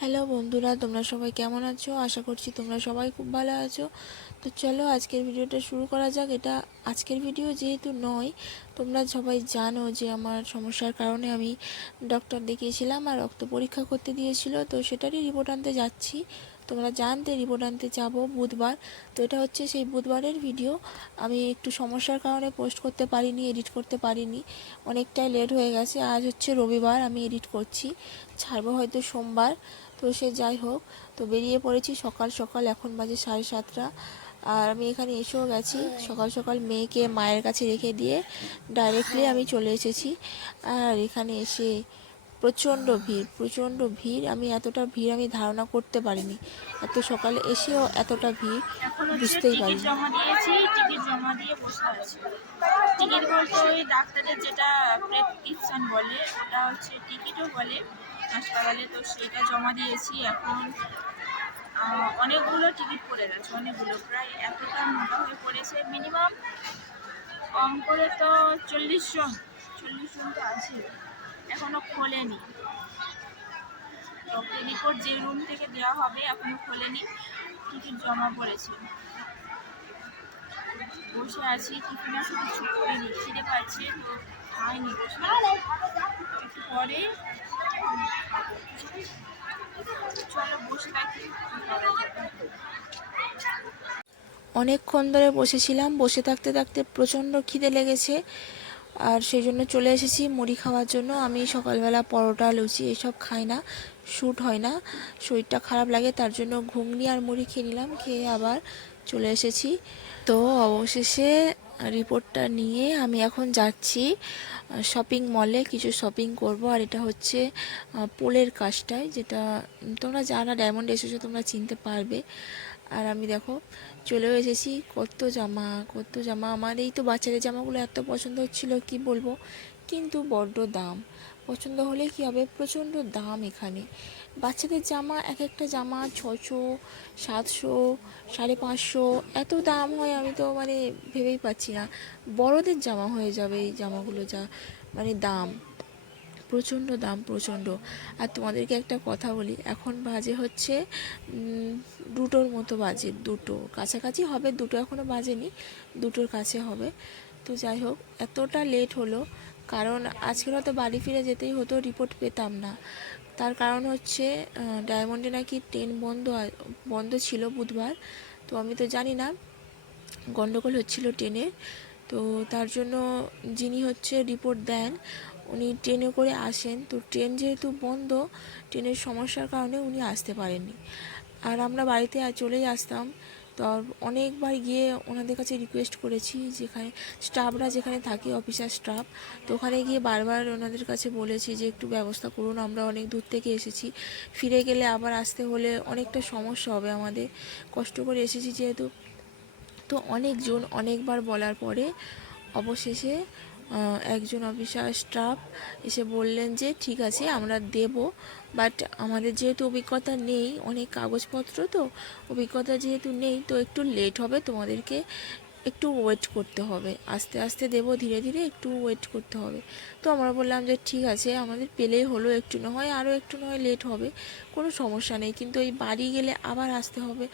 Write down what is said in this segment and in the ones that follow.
Hello বন্ধুরা, তোমরা সবাই কেমন আছো? আশা করছি তোমরা সবাই খুব ভালো আছো। তো চলো আজকের ভিডিওটা শুরু করা যাক। এটা আজকের ভিডিও যেহেতু নয়, তোমরা সবাই জানো যে আমার সমস্যার কারণে আমি ডক্টর দেখিয়েছিলাম আর রক্ত পরীক্ষা করতে দিয়েছিল, তো সেটারই রিপোর্ট আনতে যাচ্ছি। তোমরা জানতে রিপোর্ট আনতে যাবো বুধবার। তো এটা হচ্ছে সেই বুধবারের ভিডিও। আমি একটু সমস্যার কারণে পোস্ট করতে পারিনি, এডিট করতে পারিনি, অনেকটাই লেট হয়ে গেছে। আজ হচ্ছে রবিবার, আমি এডিট করছি, ছাড়বো হয়তো সোমবার। তো সে যাই হোক, তো বেরিয়ে পড়েছি সকাল সকাল, এখন বাজে 7:30। আর আমি এখানে এসেও গেছি সকাল সকাল, মেয়েকে মায়ের কাছে রেখে দিয়ে ডাইরেক্টলি আমি চলে এসেছি। আর এখানে এসে প্রচণ্ড ভিড়, প্রচণ্ড ভিড়। আমি এতটা ভিড় আমি ধারণা করতে পারিনি, এত সকালে এসেও এতটা ভিড় এখন হচ্ছে বুঝতেই টিকিট পারিনি। জমা দিয়েছি, টিকিট জমা দিয়ে বসে আছি। টিকিট বলতে ওই ডাক্তারের যেটা প্রেসক্রিপশন বলে, ওটা হচ্ছে টিকিটও বলে হাসপাতালে, তো সেটা জমা দিয়েছি। এখন অনেকগুলো টিকিট পড়ে গেছে, অনেকগুলো, প্রায় এতটা মোটা হয়ে পড়েছে। মিনিমাম কম করে তো 40 জন, 40 জন তো আছে, এখনো খোলেনি। ডক্টর রিপোর্ট যে রুম থেকে দেওয়া হবে এখনো খোলেনি, টিকিট জমা পড়েছে। বসে আছি, টিফিনের সাথে কিছু করিনি, খিদে পাচ্ছে তো খাইনি, বসে একটু পরে খাবো। চলো বসে থাকি। অনেকক্ষণ ধরে বসেছিলাম, বসে থাকতে থাকতে প্রচণ্ড খিদে লেগেছে, আর সেই জন্য চলে এসেছি মুড়ি খাওয়ার জন্য। আমি সকালবেলা পরোটা লুচি এসব খাই না, শ্যুট হয় না, শরীরটা খারাপ লাগে, তার জন্য ঘুগনি আর মুড়ি খেয়ে নিলাম, খেয়ে আবার চলে এসেছি। তো অবশেষে রিপোর্টটা নিয়ে আমি এখন যাচ্ছি শপিং মলে, কিছু শপিং করব। আর এটা হচ্ছে পোলের কাজটায়, যেটা তোমরা যারা ডায়মন্ড এসেছো তোমরা চিনতে পারবে। আর আমি দেখো চলেও এসেছি। কত জামা, কত জামা! আমার এই তো বাচ্চাদের জামাগুলো এত পছন্দ হচ্ছিল কি বলবো, কিন্তু বড্ড দাম। পছন্দ হলে কি হবে, প্রচণ্ড দাম এখানে। বাচ্চাদের জামা, এক একটা জামা 600, 700, 550, এত দাম হয়, আমি তো মানে ভেবেই পাচ্ছি না। বড়দের জামা হয়ে যাবে এই জামাগুলো, যা মানে দাম, প্রচণ্ড দাম, প্রচণ্ড। আর তোমাদেরকে একটা কথা বলি, এখন বাজে হচ্ছে 2টোর মতো বাজে, 2টো কাছাকাছি হবে, 2টো এখনও বাজেনি, 2টোর কাছে হবে। তো যাই হোক, এতটা লেট হলো কারণ আজকে হয়তো বাড়ি ফিরে যেতেই হতো, রিপোর্ট পেতাম না। তার কারণ হচ্ছে ডায়মন্ডে নাকি ট্রেন বন্ধ ছিল বুধবার। তো আমি তো জানি না, গন্ডগোল হচ্ছিল ট্রেনে। তো তার জন্য যিনি হচ্ছে রিপোর্ট দেন, উনি ট্রেনে করে আসেন। তো ট্রেন যেহেতু বন্ধ, ট্রেনের সমস্যার কারণে উনি আসতে পারেননি। আর আমরা বাড়িতে চলেই আসতাম। তো অনেকবার গিয়ে ওনাদের কাছে রিকোয়েস্ট করেছি, যেখানে স্টাফরা যেখানে থাকে, অফিসার স্টাফ, তো ওখানে গিয়ে বারবার ওনাদের কাছে বলেছি যে একটু ব্যবস্থা করুন, আমরা অনেক দূর থেকে এসেছি, ফিরে গেলে আবার আসতে হলে অনেকটা সমস্যা হবে আমাদের, কষ্ট করে এসেছি যেহেতু। তো অনেকজন অনেকবার বলার পরে অবশেষে একজন অফিসার স্টাফ এসে বললেন যে ঠিক আছে আমরা দেব, বাট আমাদের যেহেতু অভিজ্ঞতা নেই, অনেক কাগজপত্র, তো অভিজ্ঞতা যেহেতু নেই, তো একটু লেট হবে, তোমাদেরকে একটু ওয়েট করতে হবে, আস্তে আস্তে দেবো, ধীরে ধীরে একটু ওয়েট করতে হবে। তো আমরা বললাম যে ঠিক আছে, আমাদের পেলেই হলো, একটু না হয় আরও একটু না হয় লেট হবে, কোনো সমস্যা নেই, কিন্তু এই বাড়ি গেলে আবার আসতে হবে,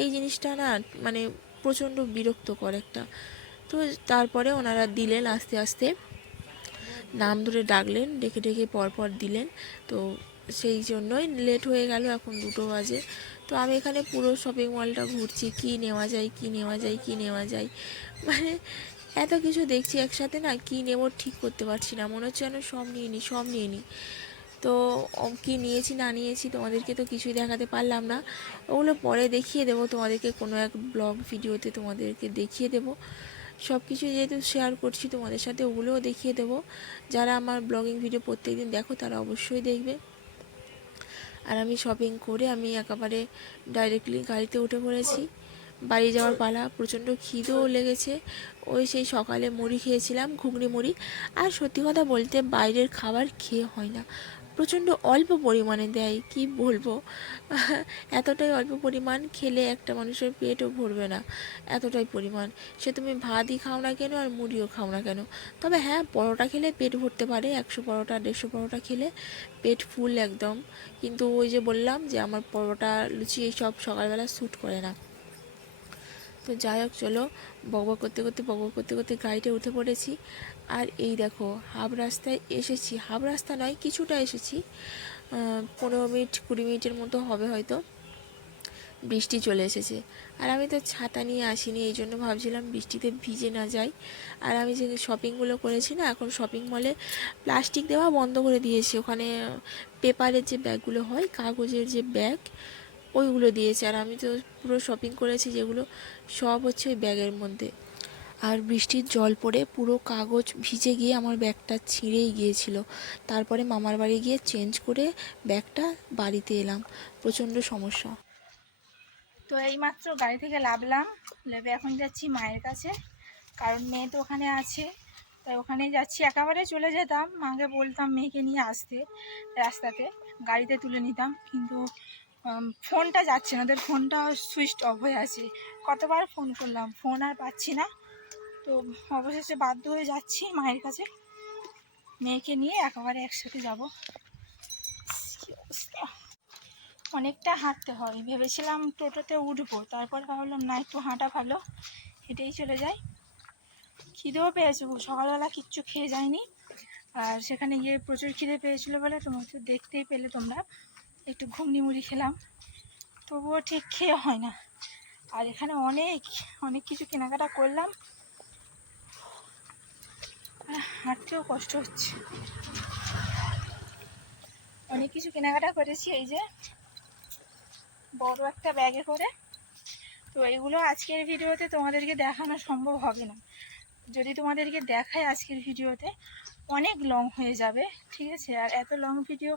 এই জিনিসটা না মানে প্রচণ্ড বিরক্তকর একটা। তো তারপরে ওনারা দিলেন, আস্তে আস্তে নাম ধরে ডাকলেন, ডেকে ডেকে পরপর দিলেন। তো সেই জন্যই লেট হয়ে গেল, এখন 2টো বাজে। তো আমি এখানে পুরো শপিং মলটা ঘুরছি, কি নেওয়া যায়, কি নেওয়া যায়, কি নেওয়া যায়, মানে এত কিছু দেখছি একসাথে, না কি নেব ঠিক করতে পারছি না, মনে হচ্ছে যেন সব নিয়ে নিই, সব নিয়ে নিই। তো কি নিয়েছি না নিয়েছি তোমাদেরকে তো কিছুই দেখাতে পারলাম না, ওগুলো পরে দেখিয়ে দেবো তোমাদেরকে, কোনো এক ব্লগ ভিডিওতে তোমাদেরকে দেখিয়ে দেবো। সব কিছু যেহেতু শেয়ার করছি তোমাদের সাথে, ওগুলোও দেখিয়ে দেবো। যারা আমার ব্লগিং ভিডিও প্রত্যেকদিন দেখো তারা অবশ্যই দেখবে। আর আমি শপিং করে আমি একেবারে ডাইরেক্টলি গাড়িতে উঠে পড়েছি, বাড়ি যাওয়ার পালা। প্রচণ্ড খিদেও লেগেছে, ওই সেই সকালে মুড়ি খেয়েছিলাম, ঘুগনি মুড়ি। আর সত্যি কথা বলতে বাইরের খাবার খেয়ে হয় না, প্রচণ্ড অল্প পরিমাণে দেয়, কি বলবো। এতটাই অল্প পরিমাণ, খেলে একটা মানুষের পেটও ভরবে না, এতটাই পরিমাণ। সে তুমি ভাতই খাও না কেন আর মুড়িও খাও না কেন। তবে হ্যাঁ, পরোটা খেলে পেট ভরতে পারে, 100 পরোটা 150 পরোটা খেলে পেট ফুল একদম। কিন্তু ওই যে বললাম যে আমার পরোটা লুচি এইসব সকালবেলা স্যুট করে না। তো যাই হোক, চলো, বকবক করতে করতে গাড়িতে উঠে পড়েছি। আর এই দেখো, হাফ রাস্তায় এসেছি, হাফ রাস্তা নয়, কিছুটা এসেছি, 15 মিনিট 20 মিনিটের মতো হবে হয়তো। বৃষ্টি চলে এসেছে, আর আমি তো ছাতা নিয়ে আসিনি, এই জন্য ভাবছিলাম বৃষ্টিতে ভিজে না যাই। আর আমি যে শপিংগুলো করেছি না, এখন শপিং মলে প্লাস্টিক দেওয়া বন্ধ করে দিয়েছে, ওখানে পেপারের যে ব্যাগগুলো হয়, কাগজের যে ব্যাগ, ওইগুলো দিয়েছে। আর আমি তো পুরো শপিং করেছি যেগুলো, সব হচ্ছে ওই ব্যাগের মধ্যে। আর বৃষ্টির জল পড়ে পুরো কাগজ ভিজে গিয়ে আমার ব্যাগটা ছিঁড়েই গিয়েছিল। তারপরে মামার বাড়ি গিয়ে চেঞ্জ করে ব্যাগটা বাড়িতে এলাম। প্রচণ্ড সমস্যা। তো এইমাত্র গাড়ি থেকে নামলাম, নেমে এখন যাচ্ছি মায়ের কাছে, কারণ মেয়ে তো ওখানে আছে। তাই ওখানেই যাচ্ছি। একেবারে চলে যেতাম, মাকে বলতাম মেয়েকে নিয়ে আসতে, রাস্তাতে গাড়িতে তুলে নিতাম, কিন্তু ফোনটা যাচ্ছে না, ওদের ফোনটা সুইচ অফ হয়ে আছে। কতবার ফোন করলাম, ফোন আর পাচ্ছি না। তো অবশেষে বাধ্য হয়ে যাচ্ছি মায়ের কাছে, মেয়েকে নিয়ে একেবারে একসাথে যাব। অনেকটা হাঁটতে হয়, ভেবেছিলাম টোটোতে উঠবো, তারপর ভাবলাম না, একটু হাঁটা ভালো, হেঁটেই চলে যাই। খিদেও পেয়েছে, সকালবেলা কিচ্ছু খেয়ে যায়নি, আর সেখানে গিয়ে প্রচুর খিদে পেয়েছিলো বলে তোমরা তো দেখতেই পেলে, তোমরা একটু ঘুগনি মুড়ি খেলাম, তবুও ঠিক খেয়ে হয় না। আর এখানে অনেক অনেক কিছু কেনাকাটা করলাম, হাঁটতেও কষ্ট হচ্ছে। অনেক কিছু কেনাকাটা করেছি, এই যে বড় একটা ব্যাগে করে। তো এগুলো আজকের ভিডিওতে তোমাদেরকে দেখানো সম্ভব হবে না, যদি তোমাদেরকে দেখায় আজকের ভিডিওতে অনেক লং হয়ে যাবে, ঠিক আছে? আর এত লং ভিডিও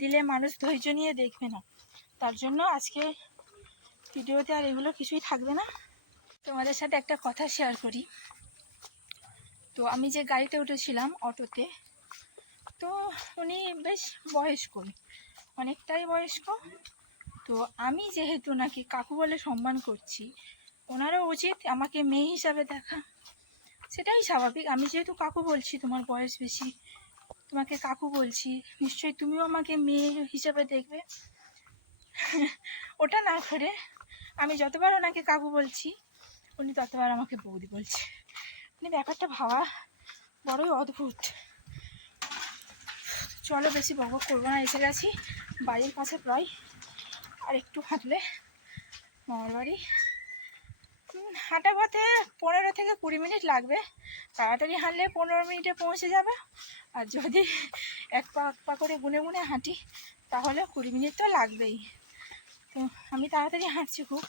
দিলে মানুষ ধৈর্য নিয়ে দেখবে না, তার জন্য আজকে ভিডিওতে আর এগুলো কিছুই থাকবে না। তোমাদের সাথে একটা কথা শেয়ার করি। তো আমি যে গাড়িতে উঠেছিলাম, অটোতে, তো উনি বেশ বয়স্ক, অনেকটাই বয়স্ক। তো আমি যেহেতু নাকি কাকু বলে সম্মান করছি, ওনারও উচিত আমাকে মেয়ে হিসাবে দেখা, সেটাই স্বাভাবিক। আমি যেহেতু কাকু বলছি, তোমার বয়স বেশি, তোমাকে কাকু বলছি, নিশ্চয়ই তুমিও আমাকে মেয়ে হিসাবে দেখবে। ওটা না করে আমি যতবার ওনাকে কাকু বলছি, উনি ততবার আমাকে বৌদি বলছে। মানে ব্যাপারটা ভাবা বড়ই অদ্ভুত। চলো, বেশি বকবক করবো না, এসে গেছি বাড়ির কাছে প্রায়, আর একটু হাঁটলে মামার বাড়ি। হাঁটা পথে 15 থেকে 20 মিনিট লাগবে, তাড়াতাড়ি হাঁটলে 15 মিনিটে পৌঁছে যাবে, আর যদি এক পা করে গুনে গুনে হাঁটি তাহলে 20 মিনিট তো লাগবেই। তো আমি তাড়াতাড়ি হাঁটছি খুব।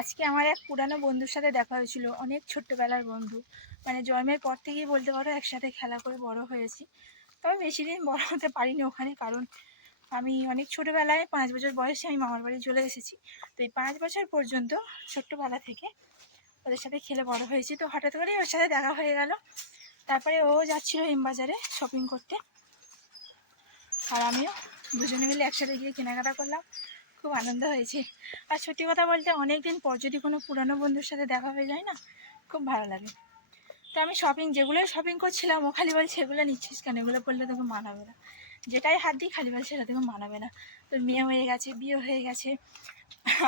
আজকে আমার এক পুরানো বন্ধুর সাথে দেখা হয়েছিল, অনেক ছোট্টবেলার বন্ধু, মানে জন্মের পর থেকেই বলতে পারো একসাথে খেলা করে বড় হয়েছি। তবে বেশি দিন বড় হতে পারিনি ওখানে, কারণ আমি অনেক ছোটোবেলায় 5 বছর বয়সে আমি মামার বাড়ি চলে এসেছি। তো এই 5 বছর পর্যন্ত ছোট্টবেলা থেকে ওদের সাথে খেলে বড় হয়েছি। তো হঠাৎ করেই ওর সাথে দেখা হয়ে গেল। তারপরে ও যাচ্ছিলো এমবাজারে শপিং করতে, আর আমিও, দুজনে মিলে একসাথে গিয়ে কেনাকাটা করলাম, খুব আনন্দ হয়েছে। আর সত্যি কথা বলতে অনেক দিন পর যদি কোনো পুরানো বন্ধুর সাথে দেখা হয়ে যায় না, খুব ভালো লাগে। তো আমি যেগুলোই শপিং করছিলাম, ও খালি বলছে এগুলো নিচ্ছিস কেন, এগুলো পরলে তোকে মানাবে না, যেটাই হাত দিই খালি বলছে এটা তোকে মানাবে না, তোর মেয়ে হয়ে গেছে, বিয়ে হয়ে গেছে।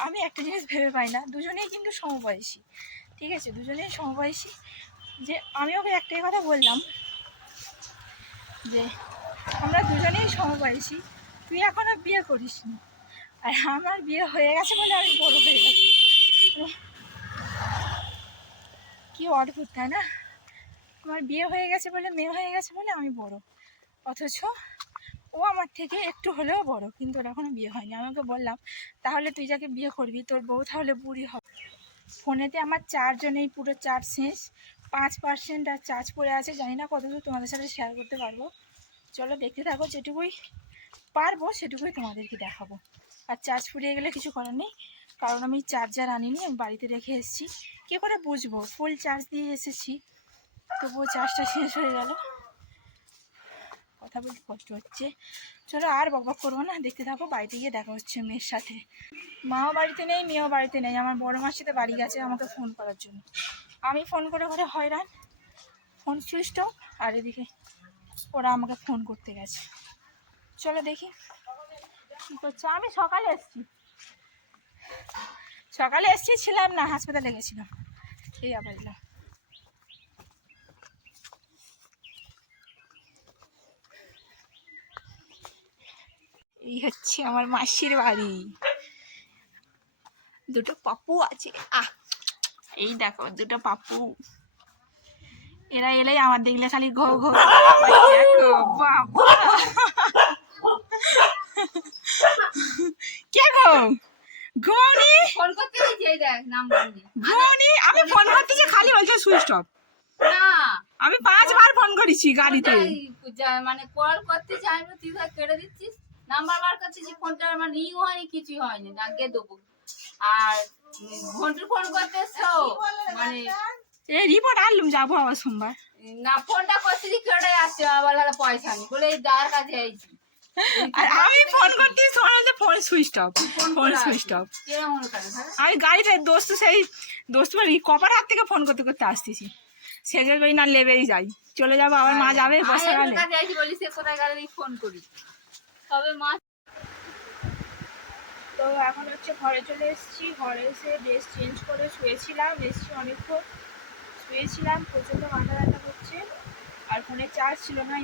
আমি একটা জিনিস ভেবে পাই না, দুজনেই কিন্তু সমবয়সী, ঠিক আছে, দুজনেই সমবয়সী। যে আমি ওকে একটাই কথা বললাম যে আমরা দুজনেই সমবয়সী, তুই এখনো বিয়ে করিস নি, আর আমার বিয়ে হয়ে গেছে বলে আমি বড় হয়ে গেছি। কি অদ্ভুত, তাই না? আমার বিয়ে হয়ে গেছে বলে, মেয়ে হয়ে গেছে বলে আমি বড়, অথচ ও আমার থেকে একটু হলেও বড়, কিন্তু ওর এখনো বিয়ে হয়নি। আমাকে বললাম তাহলে তুই যাকে বিয়ে করবি তোর বউ তাহলে বুড়ি হবে। ফোনেতে আমার চার্জনেই, পুরো চার্জ শেষ, 5% আর চার্জ পড়ে আছে, জানি না কতদূর তোমাদের সাথে শেয়ার করতে পারবো। চলো দেখতে থাকো, যেটুকুই পারবো সেটুকুই তোমাদেরকে দেখাবো। আর চার্জ ফুরিয়ে গেলে কিছু করার নেই, কারণ আমি চার্জার আনিনি, আমি বাড়িতে রেখে এসেছি। কী করে বুঝবো, ফুল চার্জ দিয়ে এসেছি, তবুও চার্জটা শেষ হয়ে গেল। কথা বলতে কষ্ট হচ্ছে। চলো আর বকবক করবো না, দেখতে থাকো। বাড়িতে গিয়ে দেখা হচ্ছে মেয়ের সাথে। মাও বাড়িতে নেই, মেয়েও বাড়িতে নেই। আমার বড় মার সাথে বাড়ি গেছে আমাকে ফোন করার জন্য। আমি ফোন করে করে হয়রান, ফোন সুইচ অফ, আর এদিকে ওরা আমাকে ফোন করতে গেছে। চলো দেখি কী করছে। আমি সকালে এসছি, ছিলাম না, হাসপাতালে গেছিলাম, এই আবার এলাম। এই হচ্ছে আমার মাসির বাড়ি, দুটো পাপ্পু আছে। এই দেখো দুটো পাপ্পু, এরা এলেই আমার দেখলে খালি ঘো ঘো। দেখো বাবা, কে গো ঘুমাওনি? ফোন করতে দিয়েছি, এই দেখ নাম্বার নেই। ঘুমাওনি? আমি ফোন করতেছি, খালি বলছে সুইচ অফ। না আমি 5 বার ফোন করেছি গাড়িতে। মানে কল করতে চাইবো, তুই ধর কেটে দিচ্ছিস। নাম্বার বার করছিস, ফোনটা আমার রিং হয়নি, কিছুই হয়নি, আগে দেবো। আর ঘন্টুর ফোন করতেছো মানে এই রিপোর্ট আনলুম, যাবো আবার সোমবার। না, ফোনটা করতেছি কেটে যাচ্ছে, আবার হলো পয়সা নেই বলে এই দাঁড় কাছে আইছি। আর আমি ফোন করতেছি, তোমার হচ্ছে phone switch off, phone switch off. কিরম হলো কেন? আমি গাড়িতে দোস্ত কপার হাত থেকে ফোন করতে করতে আসতেছি, সেজে বই না লেবেই যাই, চলে যাবো আবার। মা যাবে বসে গেলে। কাছে আইছি বলি সে কোথায় গেলে ফোন করি, তবে মা। তো এখন হচ্ছে ঘরে চলে এসেছি। ঘরে এসে ড্রেস চেঞ্জ করে শুয়েছিলাম, এসেছি অনেকক্ষণ শুয়েছিলাম, প্রচণ্ড মাথা ব্যথা করছে। আর ফোনে চার্জ ছিল না,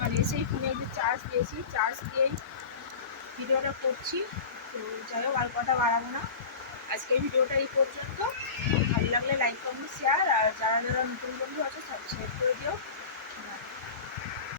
মানে এসেই ফোনে যে চার্জ দিয়েছি, চার্জ দিয়েই ভিডিওটা করছি। তো যাই হোক, আর কথা বাড়াবো না, আজকের ভিডিওটা এই পর্যন্ত। ভালো লাগলে লাইক কমেন্ট শেয়ার, আর যারা যারা নতুন বন্ধু আছে সাবস্ক্রাইব করে দিও।